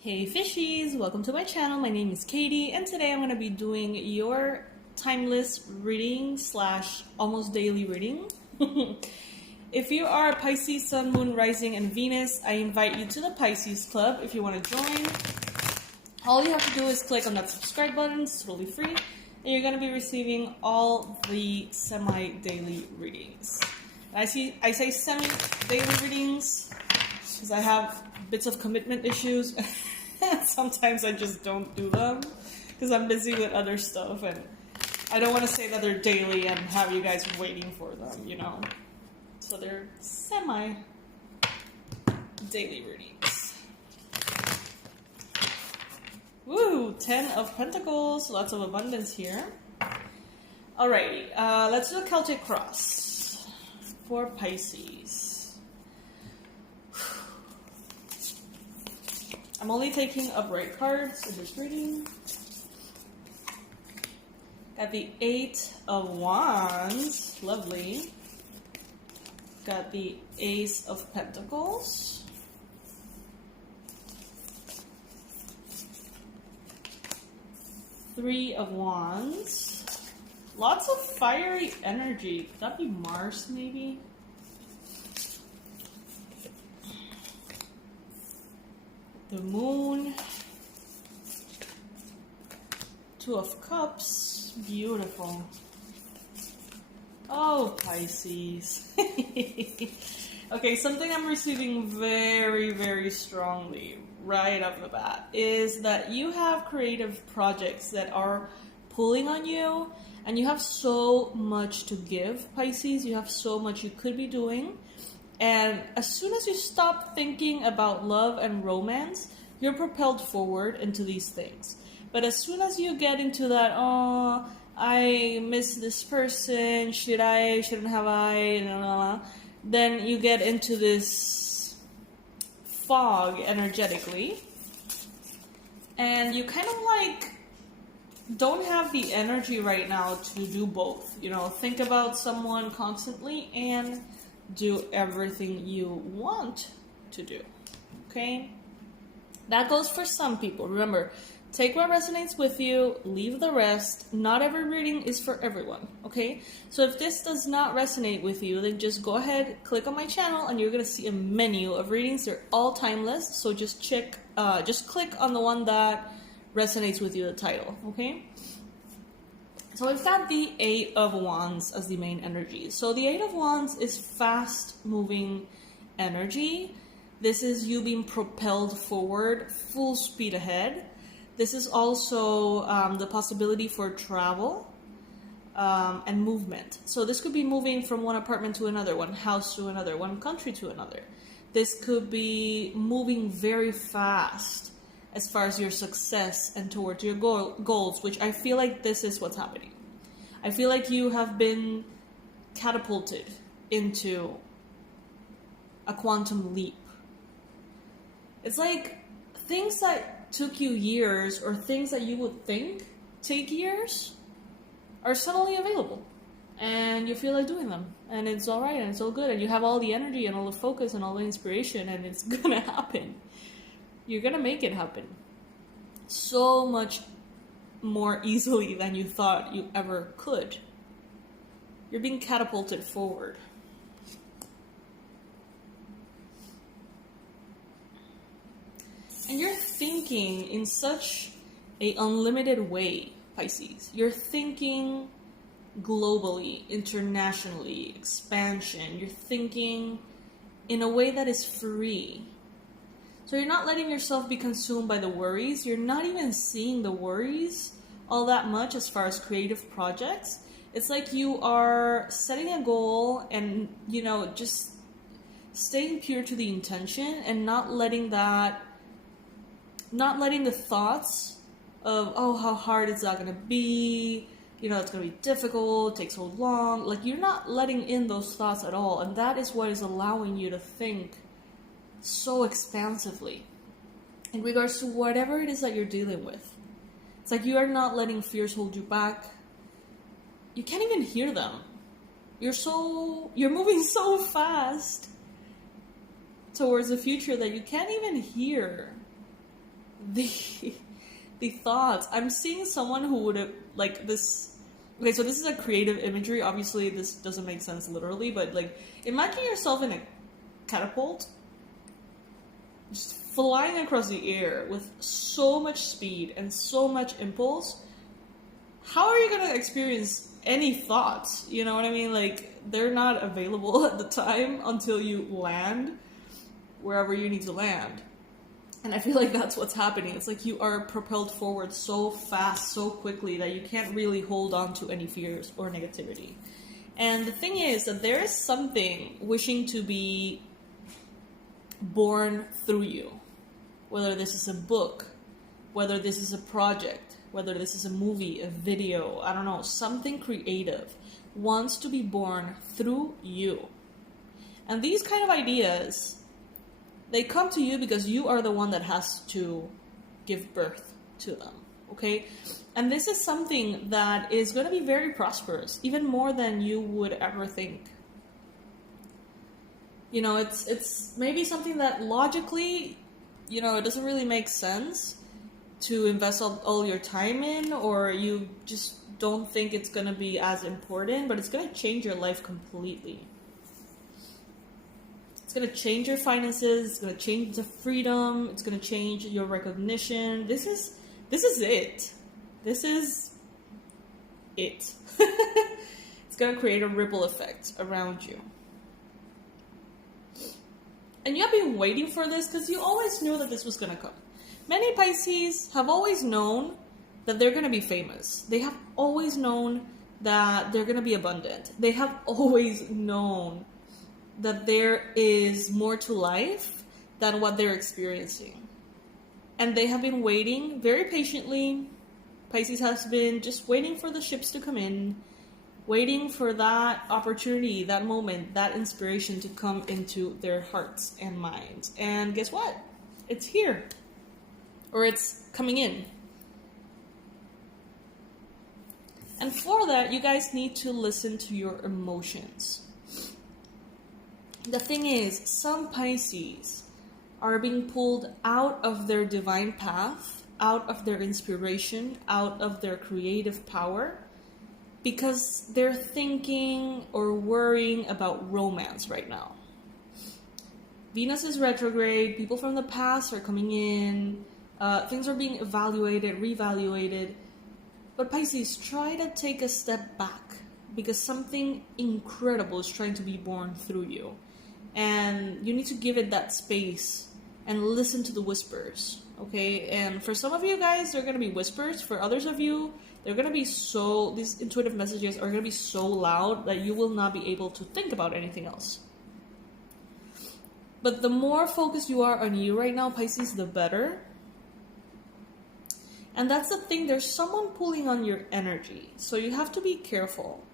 Hey fishies, welcome to my channel. My name is Katie and today I'm going to be doing your timeless reading slash almost daily reading. If you are a Pisces, Sun, Moon, Rising, and Venus, I invite you to the Pisces Club if you want to join. All you have to do is click on that subscribe button, it's totally free, and you're going to be receiving all the semi-daily readings. I say semi-daily readings because I have bits of commitment issues. Sometimes I just don't do them because I'm busy with other stuff and I don't want to say that they're daily and have you guys waiting for them, you know. So they're semi-daily readings. Woo! 10 of Pentacles, lots of abundance here. Alrighty, let's do a Celtic cross for Pisces. I'm only taking upright cards in this reading. Got the 8 of Wands, lovely. Got the Ace of Pentacles. Three of Wands. Lots of fiery energy. Could that be Mars, maybe? The Moon, Two of Cups, beautiful. Oh, Pisces. Okay, something I'm receiving very, very strongly right off the bat is that you have creative projects that are pulling on you and you have so much to give, Pisces. You have so much you could be doing. And as soon as you stop thinking about love and romance, you're propelled forward into these things. But as soon as you get into that, oh, I miss this person, shouldn't have I, blah, blah, blah, then you get into this fog energetically. And you kind of like don't have the energy right now to do both. You know, think about someone constantly and do everything you want to do, okay? That goes for some people. Remember, take what resonates with you, leave the rest. Not every reading is for everyone, okay? So if this does not resonate with you, then just go ahead, click on my channel, and you're gonna see a menu of readings. They're all timeless, so just click on the one that resonates with you, the title, okay? So we've got the 8 of Wands as the main energy. So the 8 of Wands is fast-moving energy. This is you being propelled forward, full speed ahead. This is also the possibility for travel and movement. So this could be moving from one apartment to another, one house to another, one country to another. This could be moving very fast as far as your success and towards your goals, which I feel like this is what's happening. I feel like you have been catapulted into a quantum leap. It's like things that took you years or things that you would think take years are suddenly available and you feel like doing them and it's all right and it's all good and you have all the energy and all the focus and all the inspiration and it's gonna happen. You're gonna make it happen so much more easily than you thought you ever could. You're being catapulted forward. And you're thinking in such an unlimited way, Pisces. You're thinking globally, internationally, expansion. You're thinking in a way that is free. So you're not letting yourself be consumed by the worries. You're not even seeing the worries all that much as far as creative projects. It's like you are setting a goal and, you know, just staying pure to the intention and not letting the thoughts of, oh, how hard is that going to be? You know, it's going to be difficult, it takes so long. Like, you're not letting in those thoughts at all. And that is what is allowing you to think so expansively in regards to whatever it is that you're dealing with. It's like you are not letting fears hold you back. You can't even hear them. You're moving so fast towards the future that you can't even hear the the thoughts. I'm seeing someone who would have like this. Okay, so this is a creative imagery. Obviously, this doesn't make sense literally, but like imagine yourself in a catapult, just flying across the air with so much speed and so much impulse. How are you gonna experience any thoughts? You know what I mean? Like they're not available at the time until you land wherever you need to land. And I feel like that's what's happening. It's like you are propelled forward so fast, so quickly that you can't really hold on to any fears or negativity. And the thing is that there is something wishing to be born through you. Whether this is a book, whether this is a project, whether this is a movie, a video, I don't know, something creative wants to be born through you. And these kind of ideas, they come to you because you are the one that has to give birth to them, okay? And this is something that is going to be very prosperous, even more than you would ever think. You know, it's maybe something that logically, you know, it doesn't really make sense to invest all your time in, or you just don't think it's going to be as important, but it's going to change your life completely. It's going to change your finances, it's going to change the freedom, it's going to change your recognition. This is it. This is it. It's going to create a ripple effect around you. And you have been waiting for this because you always knew that this was going to come. Many Pisces have always known that they're going to be famous. They have always known that they're going to be abundant. They have always known that there is more to life than what they're experiencing. And they have been waiting very patiently. Pisces has been just waiting for the ships to come in, waiting for that opportunity, that moment, that inspiration to come into their hearts and minds. And guess what? It's here. Or it's coming in. And for that, you guys need to listen to your emotions. The thing is, some Pisces are being pulled out of their divine path, out of their inspiration, out of their creative power, because they're thinking or worrying about romance right now. Venus is retrograde, people from the past are coming in, things are being evaluated, reevaluated. But Pisces, try to take a step back because something incredible is trying to be born through you. And you need to give it that space and listen to the whispers, okay? And for some of you guys, they're going to be whispers. For others of you, they're going to be these intuitive messages are going to be so loud that you will not be able to think about anything else. But the more focused you are on you right now, Pisces, the better. And that's the thing, there's someone pulling on your energy. So you have to be careful.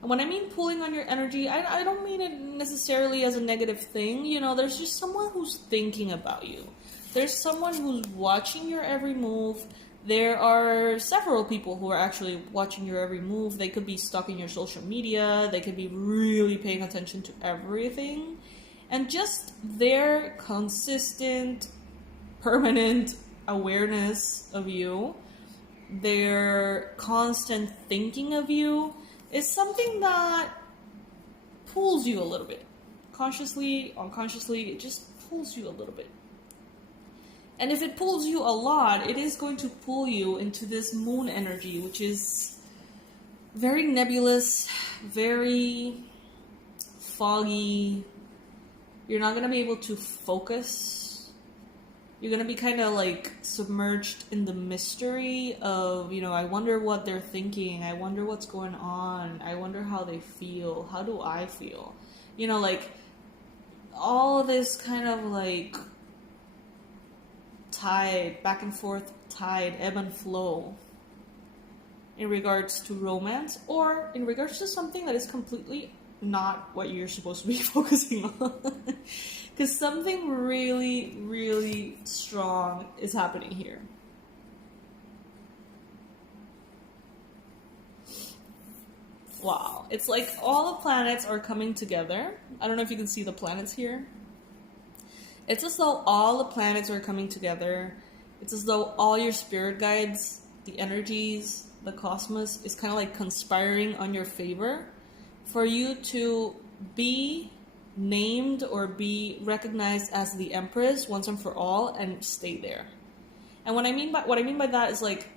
And when I mean pulling on your energy, I don't mean it necessarily as a negative thing. You know, there's just someone who's thinking about you. There's someone who's watching your every move. There are several people who are actually watching your every move. They could be stalking your social media. They could be really paying attention to everything. And just their consistent, permanent awareness of you, their constant thinking of you, is something that pulls you a little bit. Consciously, unconsciously, it just pulls you a little bit. And if it pulls you a lot, it is going to pull you into this moon energy, which is very nebulous, very foggy. You're not going to be able to focus. You're going to be kind of like submerged in the mystery of, you know, I wonder what they're thinking. I wonder what's going on. I wonder how they feel. How do I feel? You know, like all this kind of like tide, back and forth tide, ebb and flow in regards to romance or in regards to something that is completely not what you're supposed to be focusing on. Because something really, really strong is happening here. Wow. It's like all the planets are coming together. I don't know if you can see the planets here. It's as though all the planets are coming together It's as though all your spirit guides, the energies, the cosmos is kind of like conspiring on your favor for you to be named or be recognized as the Empress once and for all and stay there. And what I mean by that is like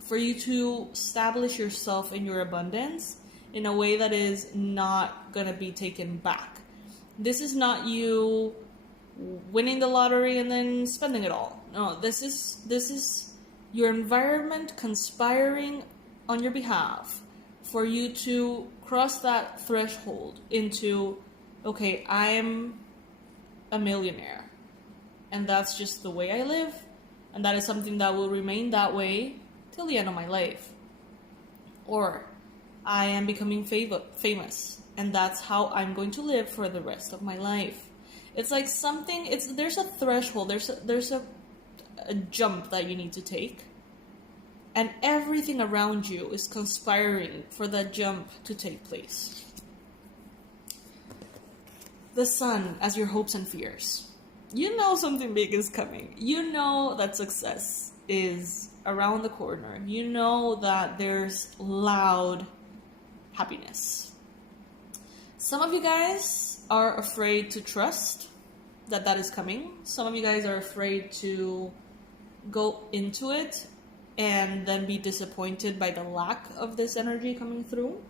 for you to establish yourself in your abundance in a way that is not gonna be taken back. This is not you winning the lottery and then spending it all. No, this is your environment conspiring on your behalf for you to cross that threshold into, okay, I'm a millionaire, and that's just the way I live, and that is something that will remain that way till the end of my life. Or I am becoming famous, and that's how I'm going to live for the rest of my life. It's like something, there's a threshold, there's a jump that you need to take, and everything around you is conspiring for that jump to take place. The sun as your hopes and fears. You know something big is coming. You know that success is around the corner. You know that there's loud happiness. Some of you guys are afraid to trust that is coming. Some of you guys are afraid to go into it and then be disappointed by the lack of this energy coming through.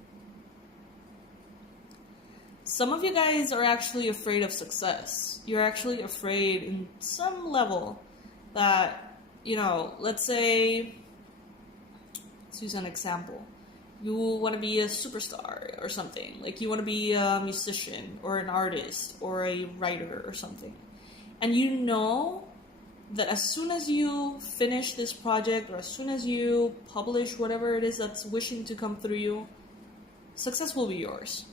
Some of you guys are actually afraid of success. You're actually afraid in some level that, let's say, let's use an example. You want to be a superstar or something. Like you want to be a musician or an artist or a writer or something. And you know that as soon as you finish this project or as soon as you publish whatever it is that's wishing to come through you, success will be yours.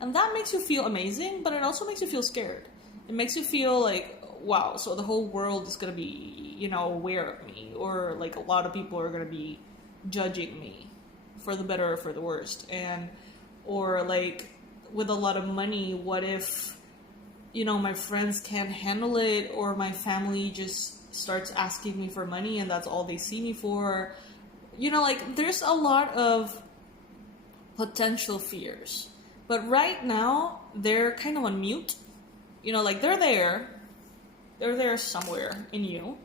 And that makes you feel amazing, but it also makes you feel scared. It makes you feel like, wow, so the whole world is going to be, aware of me, or like a lot of people are going to be judging me for the better or for the worst. Or like with a lot of money, what if, my friends can't handle it, or my family just starts asking me for money and that's all they see me for. There's a lot of potential fears. But right now, they're kind of on mute. They're there. They're there somewhere in you.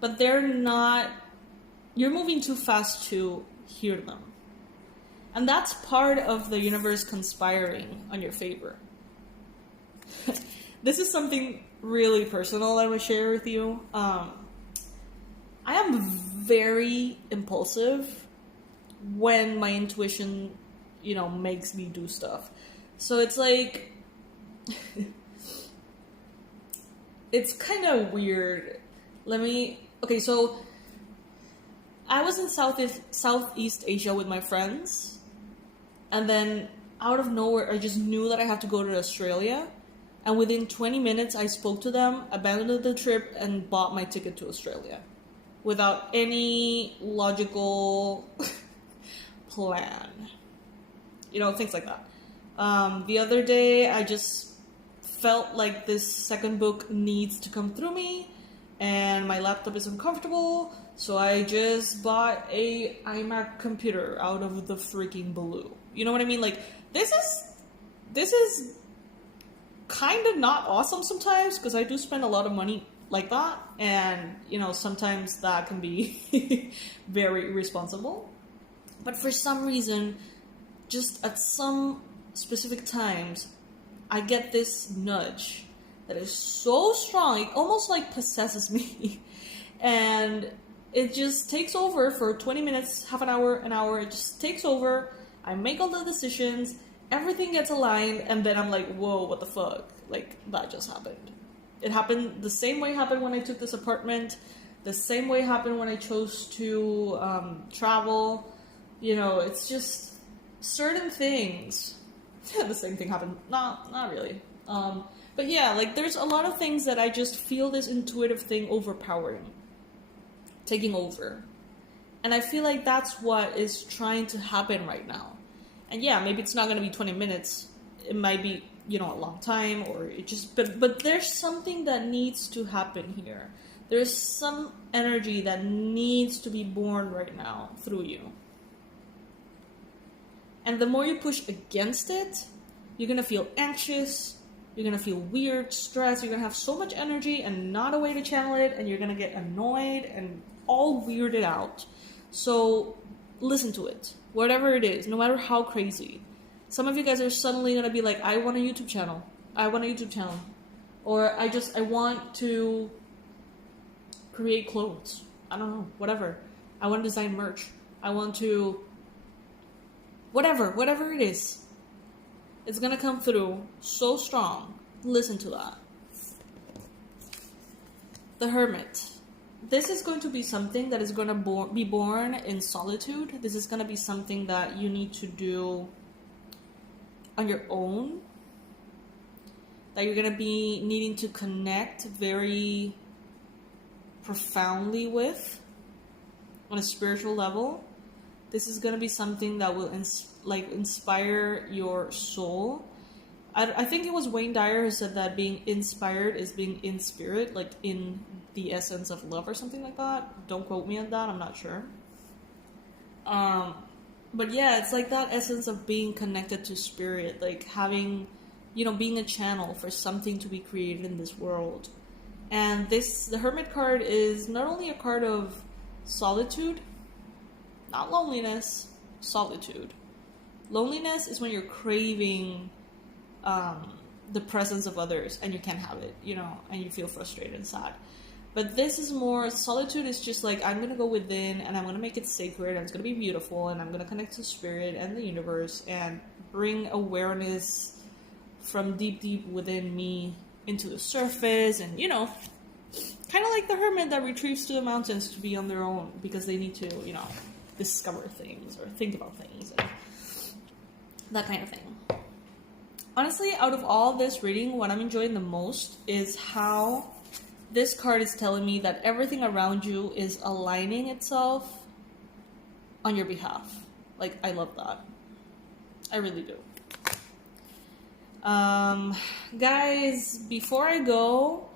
But they're not... You're moving too fast to hear them. And that's part of the universe conspiring on your favor. This is something really personal I would share with you. I am very impulsive when my intuition, makes me do stuff. So it's like, it's kind of weird. Okay, so I was in Southeast Asia with my friends, and then out of nowhere, I just knew that I had to go to Australia. And within 20 minutes, I spoke to them, abandoned the trip, and bought my ticket to Australia without any logical plan. Things like that. The other day, I just felt like this second book needs to come through me, and my laptop is uncomfortable, so I just bought a iMac computer out of the freaking blue. You know what I mean? Like, this is kind of not awesome sometimes, because I do spend a lot of money like that, and sometimes that can be very irresponsible. But for some reason, just at some specific times, I get this nudge that is so strong, it almost like possesses me. And it just takes over for 20 minutes, half an hour, it just takes over. I make all the decisions, everything gets aligned, and then I'm like, whoa, what the fuck? Like, that just happened. It happened the same way it happened when I took this apartment, the same way it happened when I chose to travel. It's just certain things. The same thing happened. Not really. But yeah, there's a lot of things that I just feel this intuitive thing overpowering, taking over. And I feel like that's what is trying to happen right now. And yeah, maybe it's not going to be 20 minutes. It might be, a long time, or it just, but there's something that needs to happen here. There's some energy that needs to be born right now through you. And the more you push against it, you're going to feel anxious, you're going to feel weird, stressed, you're going to have so much energy and not a way to channel it, and you're going to get annoyed and all weirded out. So listen to it, whatever it is, no matter how crazy. Some of you guys are suddenly going to be like, I want a YouTube channel. I want a YouTube channel. Or I want to create clothes. I don't know, whatever. I want to design merch. I want to... Whatever it is. It's going to come through so strong. Listen to that. The Hermit. This is going to be something that is going to be born in solitude. This is going to be something that you need to do on your own. That you're going to be needing to connect very profoundly with on a spiritual level. This is going to be something that will inspire your soul. I think it was Wayne Dyer who said that being inspired is being in spirit, like in the essence of love or something like that. Don't quote me on that, I'm not sure. But yeah, it's like that essence of being connected to spirit, like having, being a channel for something to be created in this world. And the Hermit card is not only a card of solitude, not loneliness, solitude. Loneliness is when you're craving the presence of others and you can't have it, and you feel frustrated and sad. But this is more, solitude is just like, I'm going to go within and I'm going to make it sacred and it's going to be beautiful and I'm going to connect to spirit and the universe and bring awareness from deep within me into the surface and, kind of like the hermit that retreats to the mountains to be on their own because they need to, discover things or think about things and that kind of thing. Honestly, out of all this reading, what I'm enjoying the most is how this card is telling me that everything around you is aligning itself on your behalf. Like, I love that. I really do. Guys, before I go,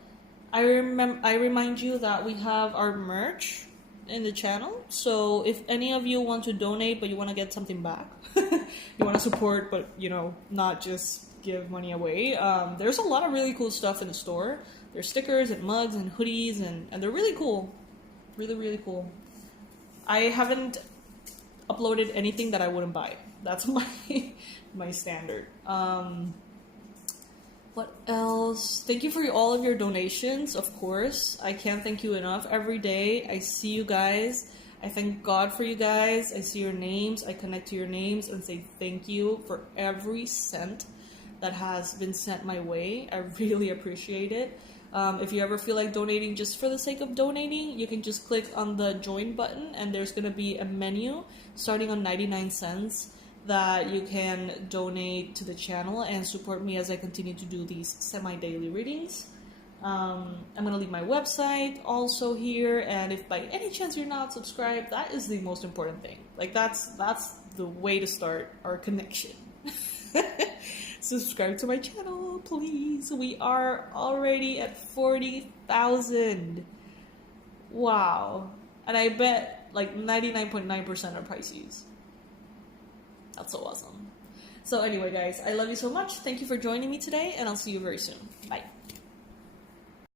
I remind you that we have our merch in the channel. So if any of you want to donate, but you want to get something back, you want to support, but not just give money away. There's a lot of really cool stuff in the store. There's stickers and mugs and hoodies, and they're really cool. Really, really cool. I haven't uploaded anything that I wouldn't buy. That's my standard. What else? Thank you for all of your donations, of course. I can't thank you enough. Every day I see you guys. I thank God for you guys. I see your names. I connect to your names and say thank you for every cent that has been sent my way. I really appreciate it. If you ever feel like donating just for the sake of donating, you can just click on the join button and there's going to be a menu starting on 99 cents that you can donate to the channel and support me as I continue to do these semi-daily readings. I'm going to leave my website also here, and if by any chance you're not subscribed, that is the most important thing. Like, that's the way to start our connection. Subscribe to my channel, please. We are already at 40,000. Wow. And I bet like 99.9% are Pisces. That's so awesome. So anyway, guys, I love you so much. Thank you for joining me today, and I'll see you very soon. Bye.